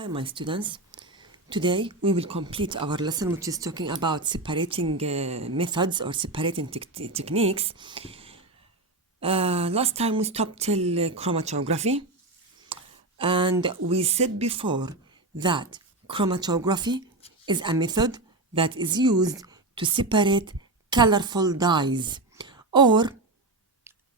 Hi, my students. Today we will complete our lesson, which is talking about separating methods or separating techniques. Last time we stopped till chromatography, and we said before that chromatography is a method that is used to separate colorful dyes, or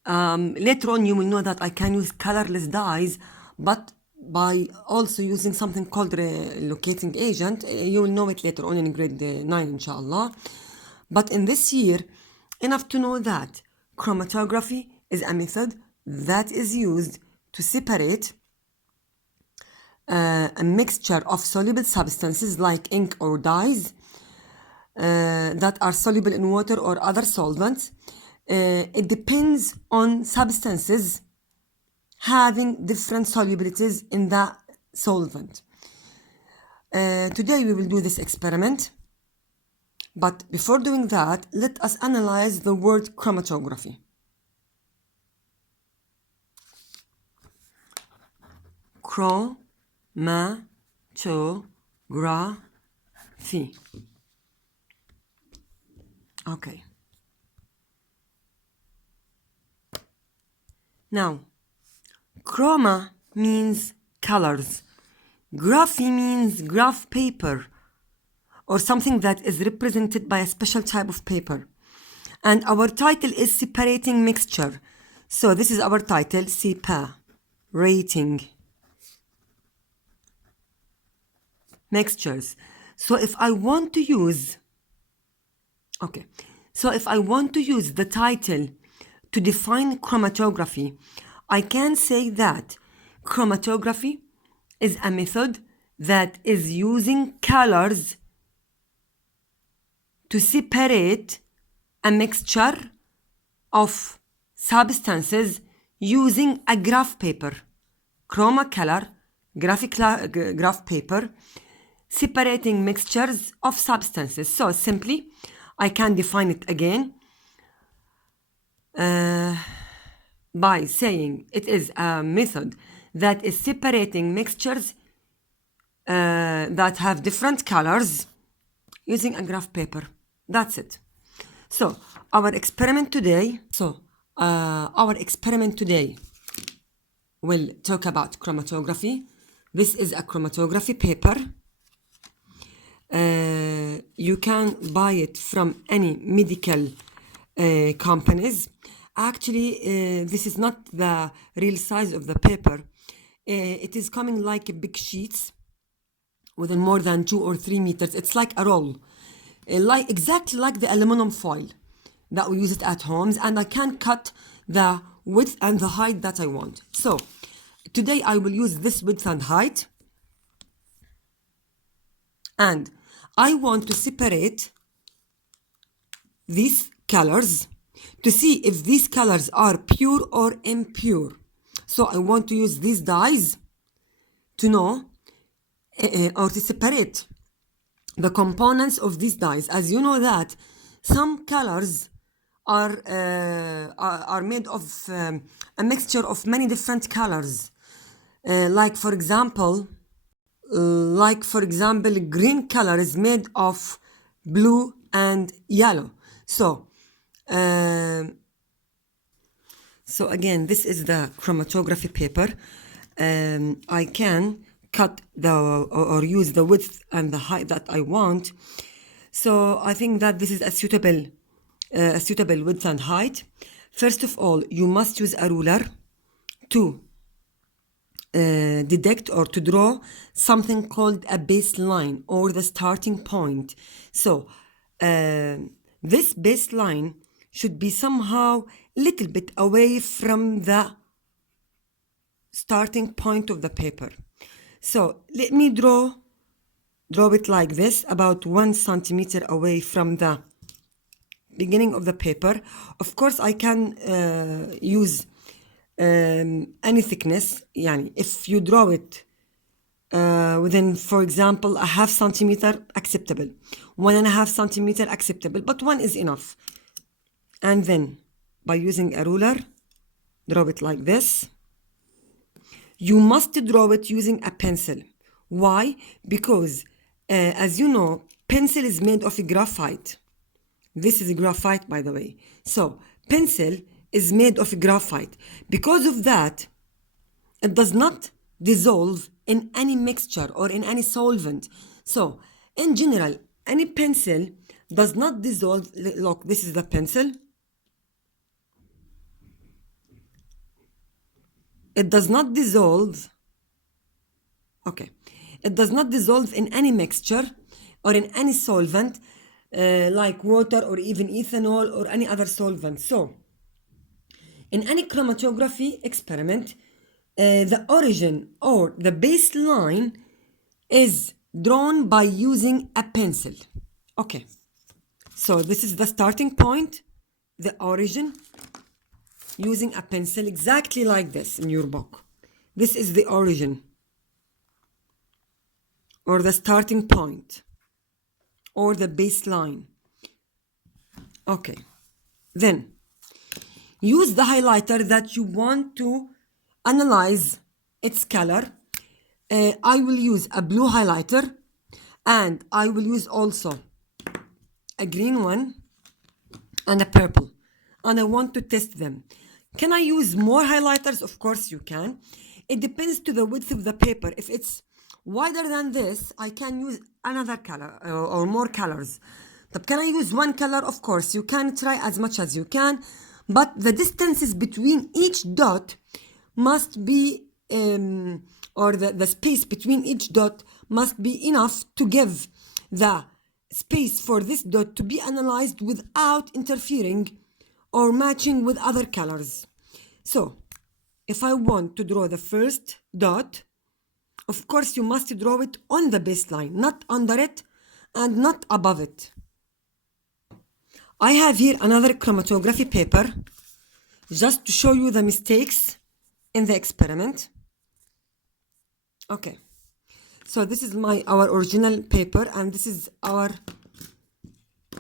later on you will know that I can use colorless dyes, but by also using something called relocating agent. You will know it later on in grade 9 inshallah. But in this year, enough to know that chromatography is a method that is used to separate a mixture of soluble substances like ink or dyes that are soluble in water or other solvents. It depends on substances having different solubilities in the solvent. Today we will do this experiment, but before doing that, let us analyze the word chromatography. Chromatography. Okay. Now, chroma means colors. Graphy means graph paper, or something that is represented by a special type of paper. And our title is separating mixture. So this is our title, separating mixtures. So if I want to use the title to define chromatography, I can say that chromatography is a method that is using colors to separate a mixture of substances using a graph paper. Chroma color, graph paper, separating mixtures of substances. So simply, I can define it again by saying it is a method that is separating mixtures that have different colors using a graph paper. That's it. So our experiment today will talk about chromatography. This is a chromatography paper. You can buy it from any medical companies. Actually, this is not the real size of the paper. It is coming like big sheets within more than 2 or 3 meters. It's like a roll, exactly like the aluminum foil that we use it at homes, and I can cut the width and the height that I want. So today I will use this width and height, and I want to separate these colors to see if these colors are pure or impure. So I want to use these dyes to know or to separate the components of these dyes. As you know that some colors are made of a mixture of many different colors. Like for example, green color is made of blue and yellow. So again, this is the chromatography paper. I can cut or use the width and the height that I want. So I think that this is a suitable width and height. First of all, you must use a ruler to detect or to draw something called a baseline or the starting point. So this baseline should be somehow a little bit away from the starting point of the paper. So let me draw it like this, about 1 centimeter away from the beginning of the paper. Of course, I can use any thickness. Yani, if you draw it within, for example, a 0.5 centimeter, acceptable. 1.5 centimeter, acceptable, but 1 is enough. And then, by using a ruler, draw it like this. You must draw it using a pencil. Why? Because, as you know, pencil is made of graphite. This is graphite, by the way. So, pencil is made of graphite. Because of that, it does not dissolve in any mixture or in any solvent. So, in general, any pencil does not dissolve. Look, this is the pencil. It does not dissolve. Okay. It does not dissolve in any mixture or in any solvent like water or even ethanol or any other solvent. So, in any chromatography experiment, the origin or the baseline is drawn by using a pencil. Okay, so this is the starting point, the origin, using a pencil exactly like this in your book. This is the origin or the starting point or the baseline. Okay, then use the highlighter that you want to analyze its color. I will use a blue highlighter and I will use also a green one and a purple, and I want to test them. Can I use more highlighters? Of course you can. It depends to the width of the paper. If it's wider than this, I can use another color or more colors. But can I use one color? Of course you can. Try as much as you can, but the distances between each dot must be or the space between each dot must be enough to give the space for this dot to be analyzed without interfering or matching with other colors. So, if I want to draw the first dot, of course you must draw it on the baseline, not under it and not above it. I have here another chromatography paper just to show you the mistakes in the experiment. Okay, so this is our original paper, and this is our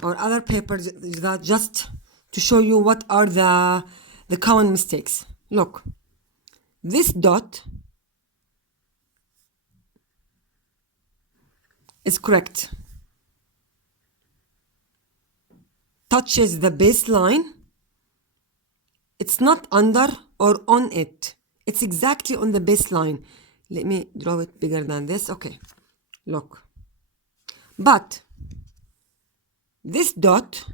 other papers that just to show you what are the common mistakes. Look, this dot is correct, touches the baseline. It's not under or on it, it's exactly on the baseline. Let me draw it bigger than this. Okay, look. But this dot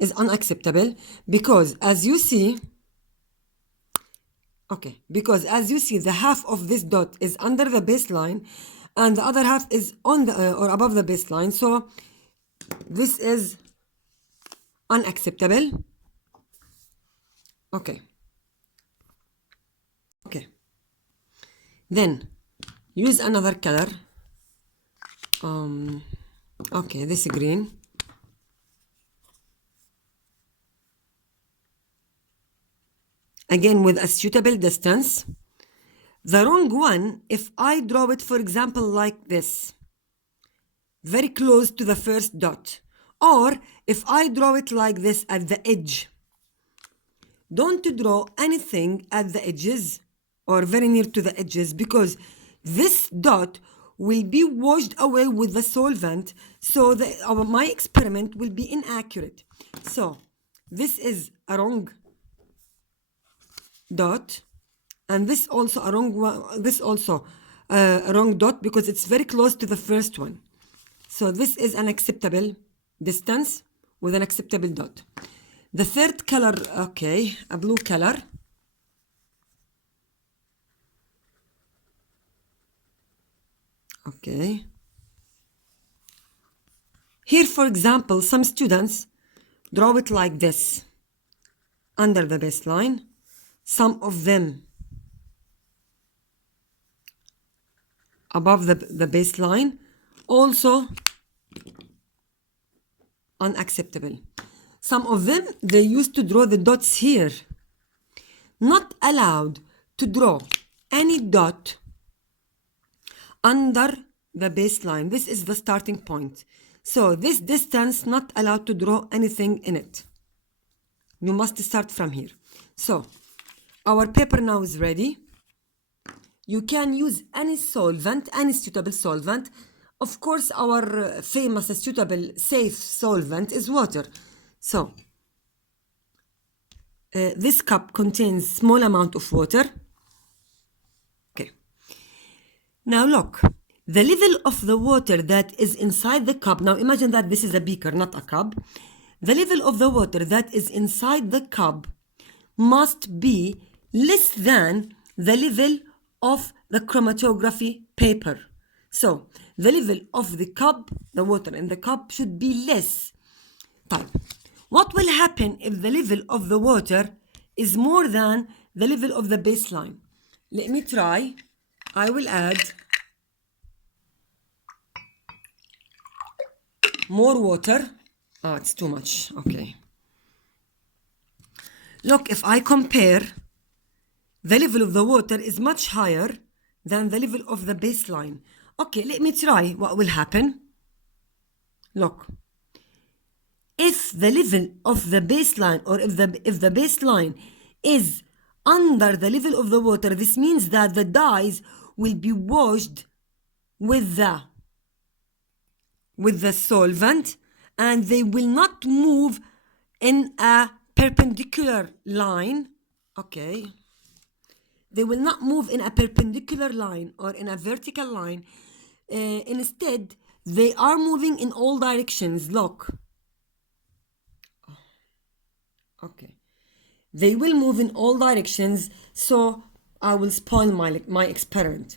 is unacceptable because as you see, the half of this dot is under the baseline and the other half is on the or above the baseline. So this is unacceptable. Okay. Then use another color. Okay, this green. Again with a suitable distance. The wrong one, if I draw it, for example, like this, very close to the first dot, or if I draw it like this at the edge, don't draw anything at the edges or very near to the edges, because this dot will be washed away with the solvent, so my experiment will be inaccurate. So this is a wrong dot, and this also a wrong one, this also a wrong dot because it's very close to the first one. So this is an acceptable distance with an acceptable dot. The third color, okay, a blue color. Okay. Here, for example, some students draw it like this, under the baseline. Some of them above the baseline, also unacceptable. Some of them, they used to draw the dots here. Not allowed to draw any dot under the baseline. This is the starting point. So this distance, not allowed to draw anything in it. You must start from here. So our paper now is ready. You can use any solvent, any suitable solvent. Of course, our famous, suitable, safe solvent is water. So this cup contains small amount of water. Okay. Now look, the level of the water that is inside the cup. Now imagine that this is a beaker, not a cup. The level of the water that is inside the cup must be less than the level of the chromatography paper. So the level of the cup, the water in the cup, should be less. طيب, what will happen if the level of the water is more than the level of the baseline? Let me try. I will add more water. It's too much. Okay. Look, if I compare, the level of the water is much higher than the level of the baseline. Okay, let me try what will happen. Look, if the level of the baseline, or if the baseline is under the level of the water, this means that the dyes will be washed with the solvent, and they will not move in a perpendicular line. Okay, they will not move in a perpendicular line or in a vertical line. Instead, they are moving in all directions. Look. Okay, they will move in all directions, so I will spoil my experiment.